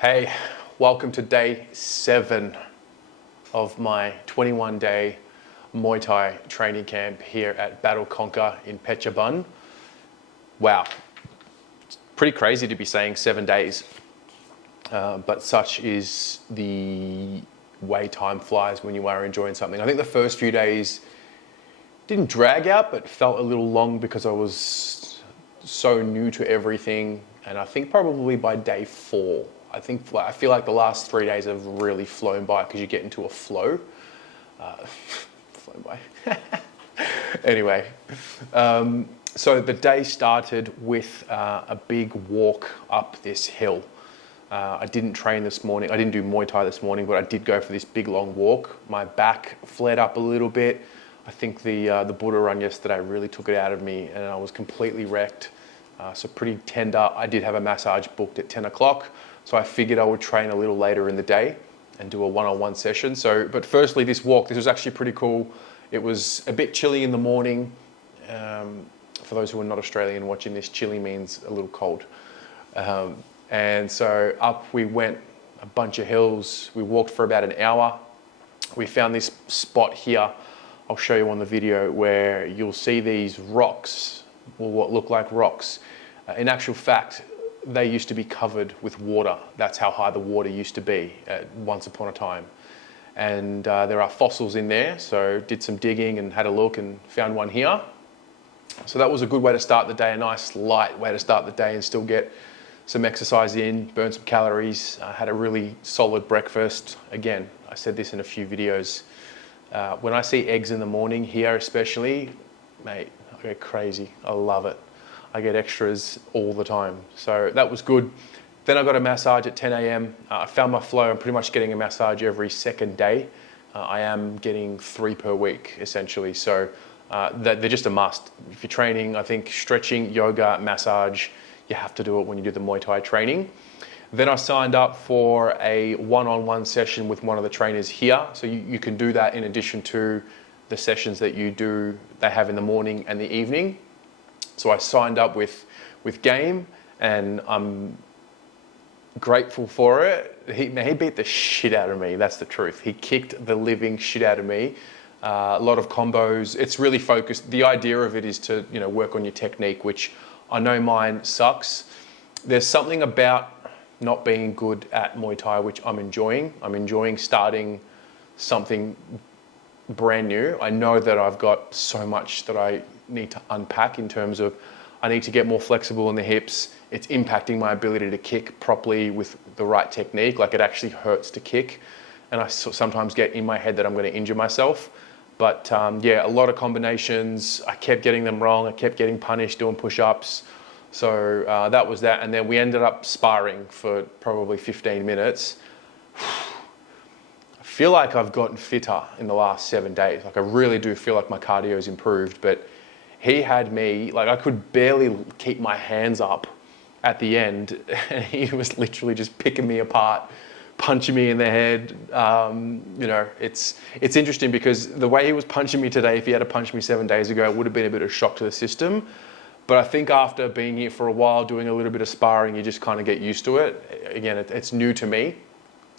Hey, welcome to day 7 of my 21-day Muay Thai training camp here at Battle Conquer in Phetchabun. Wow, it's pretty crazy to be saying 7 days, but such is the way time flies when you are enjoying something. I think the first few days didn't drag out, but felt a little long because I was so new to everything. And I think probably by day 4, I feel like the last 3 days have really flown by because you get into a flow. Flown by. Anyway, so the day started with a big walk up this hill. I didn't train this morning. I didn't do Muay Thai this morning, but I did go for this big long walk. My back flared up a little bit. I think the Buddha run yesterday really took it out of me, and I was completely wrecked. So pretty tender. I did have a massage booked at 10 o'clock. So I figured I would train a little later in the day and do a one-on-one session. But firstly, this walk, this was actually pretty cool. It was a bit chilly in the morning. For those who are not Australian watching this, chilly means a little cold. And so up we went a bunch of hills. We walked for about an hour. We found this spot here. I'll show you on the video where you'll see these rocks, or what look like rocks. In actual fact, they used to be covered with water. That's how high the water used to be once upon a time. And there are fossils in there, so did some digging and had a look and found one here. So that was a good way to start the day, a nice light way to start the day and still get some exercise in, burn some calories. Had a really solid breakfast. Again, I said this in a few videos. When I see eggs in the morning here especially, mate, I go crazy. I love it. I get extras all the time. So that was good. Then I got a massage at 10 a.m. I found my flow. I'm pretty much getting a massage every second day. I am getting 3 per week, essentially. So they're just a must. If you're training, I think stretching, yoga, massage, you have to do it when you do the Muay Thai training. Then I signed up for a one-on-one session with one of the trainers here. So you can do that in addition to the sessions that they have in the morning and the evening. So I signed up with Game, and I'm grateful for it. He beat the shit out of me, that's the truth. He kicked the living shit out of me. A lot of combos. It's really focused. The idea of it is to work on your technique, which I know mine sucks. There's something about not being good at Muay Thai which I'm enjoying. I'm enjoying starting something brand new. I know that I've got so much that I need to unpack in terms of I need to get more flexible in the hips. It's impacting my ability to kick properly with the right technique. Like, it actually hurts to kick, and I sometimes get in my head that I'm going to injure myself. But yeah, a lot of combinations. I kept getting them wrong. I kept getting punished doing push-ups. So that was that. And then we ended up sparring for probably 15 minutes. I feel like I've gotten fitter in the last 7 days. Like, I really do feel like my cardio's improved, but he had me, like, I could barely keep my hands up at the end, and he was literally just picking me apart, punching me in the head. It's interesting because the way he was punching me today, if he had to punch me 7 days ago, it would have been a bit of a shock to the system. But I think after being here for a while, doing a little bit of sparring, you just kind of get used to it. Again, it's new to me,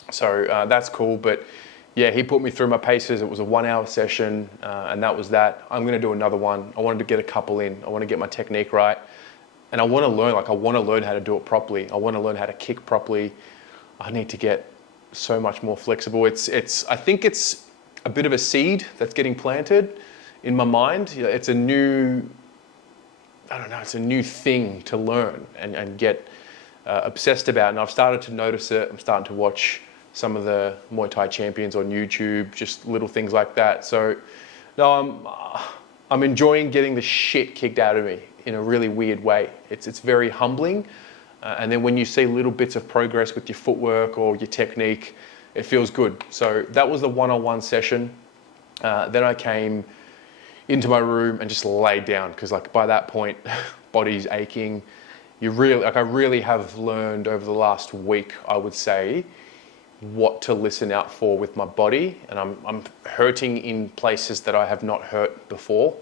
so that's cool. But yeah, he put me through my paces. It was a 1-hour session, and that was that. I'm going to do another one. I wanted to get a couple in. I want to get my technique right, and I want to learn. I want to learn how to do it properly. I want to learn how to kick properly. I need to get so much more flexible. I think it's a bit of a seed that's getting planted in my mind. It's a new, it's a new thing to learn and get obsessed about. And I've started to notice it. I'm starting to watch some of the Muay Thai champions on YouTube, just little things like that. So no, I'm enjoying getting the shit kicked out of me in a really weird way. It's very humbling. And then when you see little bits of progress with your footwork or your technique, it feels good. So that was the one-on-one session. Then I came into my room and just laid down because, like, by that point, body's aching. I really have learned over the last week, I would say, what to listen out for with my body, and I'm hurting in places that I have not hurt before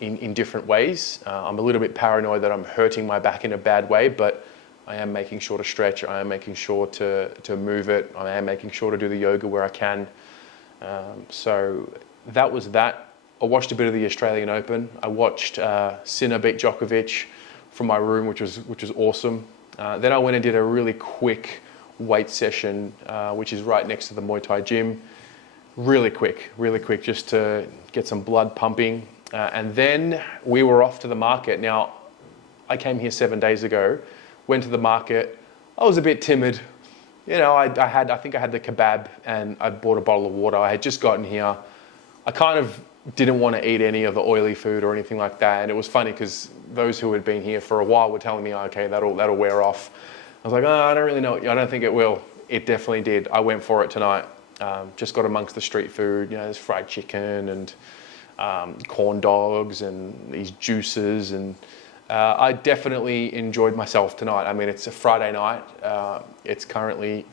in different ways. I'm a little bit paranoid that I'm hurting my back in a bad way, but I am making sure to stretch. I am making sure to move it. I am making sure to do the yoga where I can. So that was that. I watched a bit of the Australian Open. I watched Sinner beat Djokovic from my room, which was awesome. Then I went and did a really quick weight session, which is right next to the Muay Thai gym. Really quick, just to get some blood pumping. And then we were off to the market. Now, I came here 7 days ago, went to the market. I was a bit timid. You know, I think I had the kebab and I bought a bottle of water. I had just gotten here. I kind of didn't want to eat any of the oily food or anything like that. And it was funny because those who had been here for a while were telling me, okay, that'll wear off. I was like, oh, I don't really know. I don't think it will. It definitely did. I went for it tonight. Just got amongst the street food. You know, there's fried chicken and corn dogs and these juices. And I definitely enjoyed myself tonight. I mean, it's a Friday night. It's currently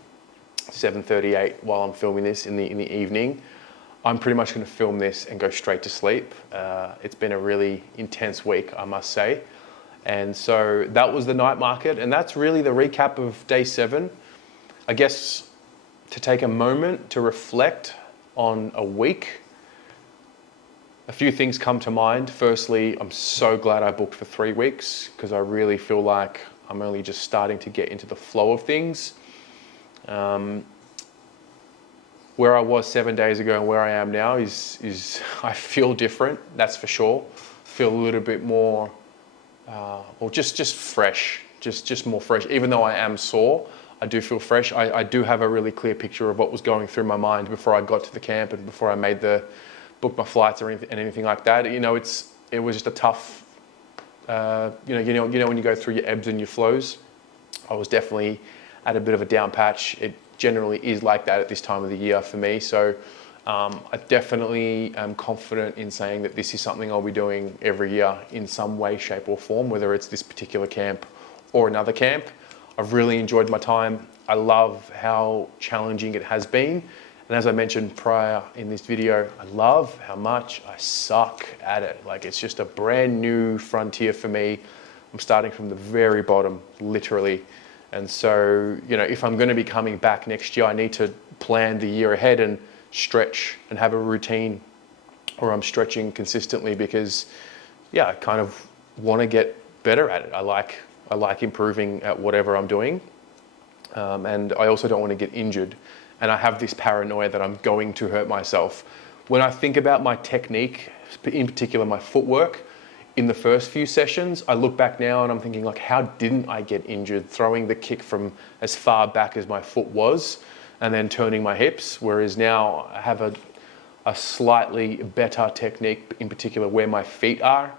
7:38 while I'm filming this in the evening. I'm pretty much going to film this and go straight to sleep. It's been a really intense week, I must say. And so that was the night market. And that's really the recap of day 7. I guess to take a moment to reflect on a week, a few things come to mind. Firstly, I'm so glad I booked for 3 weeks because I really feel like I'm only just starting to get into the flow of things. Where I was 7 days ago and where I am now is I feel different, that's for sure. Feel a little bit more, just fresh, just more fresh. Even though I am sore, I do feel fresh. I do have a really clear picture of what was going through my mind before I got to the camp and before I booked my flights or anything like that. You know, it was just a tough, you know when you go through your ebbs and your flows. I was definitely at a bit of a down patch. It generally is like that at this time of the year for me. So I definitely am confident in saying that this is something I'll be doing every year in some way, shape or form, whether it's this particular camp or another camp. I've really enjoyed my time. I love how challenging it has been. And as I mentioned prior in this video, I love how much I suck at it. Like, it's just a brand new frontier for me. I'm starting from the very bottom, literally. And so, you know, if I'm going to be coming back next year, I need to plan the year ahead and stretch and have a routine where I'm stretching consistently because, yeah, I kind of want to get better at it. I like improving at whatever I'm doing. And I also don't want to get injured. And I have this paranoia that I'm going to hurt myself. When I think about my technique, in particular my footwork, in the first few sessions, I look back now and I'm thinking, like, how didn't I get injured throwing the kick from as far back as my foot was and then turning my hips? Whereas now I have a slightly better technique, in particular where my feet are.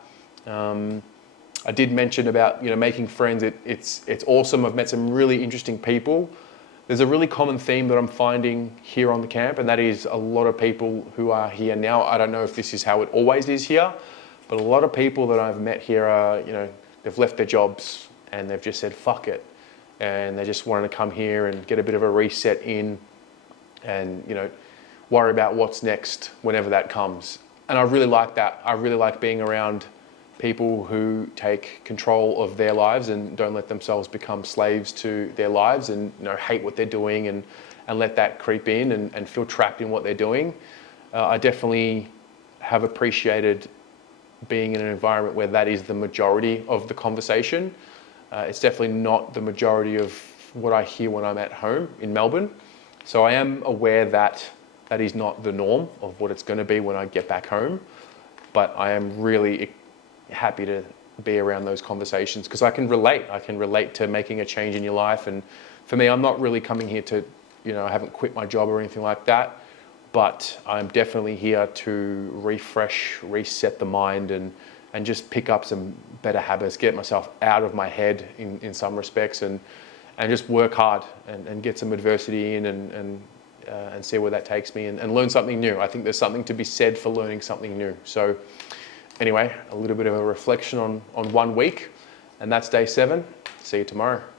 I did mention about, you know, making friends. It's awesome. I've met some really interesting people. There's a really common theme that I'm finding here on the camp, and that is a lot of people who are here now. I don't know if this is how it always is here, but a lot of people that I've met here are, you know, they've left their jobs and they've just said, fuck it. And they just wanted to come here and get a bit of a reset in and, you know, worry about what's next whenever that comes. And I really like that. I really like being around people who take control of their lives and don't let themselves become slaves to their lives and, you know, hate what they're doing and let that creep in and feel trapped in what they're doing. I definitely have appreciated being in an environment where that is the majority of the conversation. It's definitely not the majority of what I hear when I'm at home in Melbourne. So I am aware that that is not the norm of what it's going to be when I get back home. But I am really happy to be around those conversations because I can relate to making a change in your life. And for me, I'm not really coming here to, you know, I haven't quit my job or anything like that, but I'm definitely here to refresh, reset the mind and just pick up some better habits, get myself out of my head in some respects and just work hard and get some adversity in and see where that takes me and learn something new. I think there's something to be said for learning something new. So anyway, a little bit of a reflection on 1 week, and that's day 7. See you tomorrow.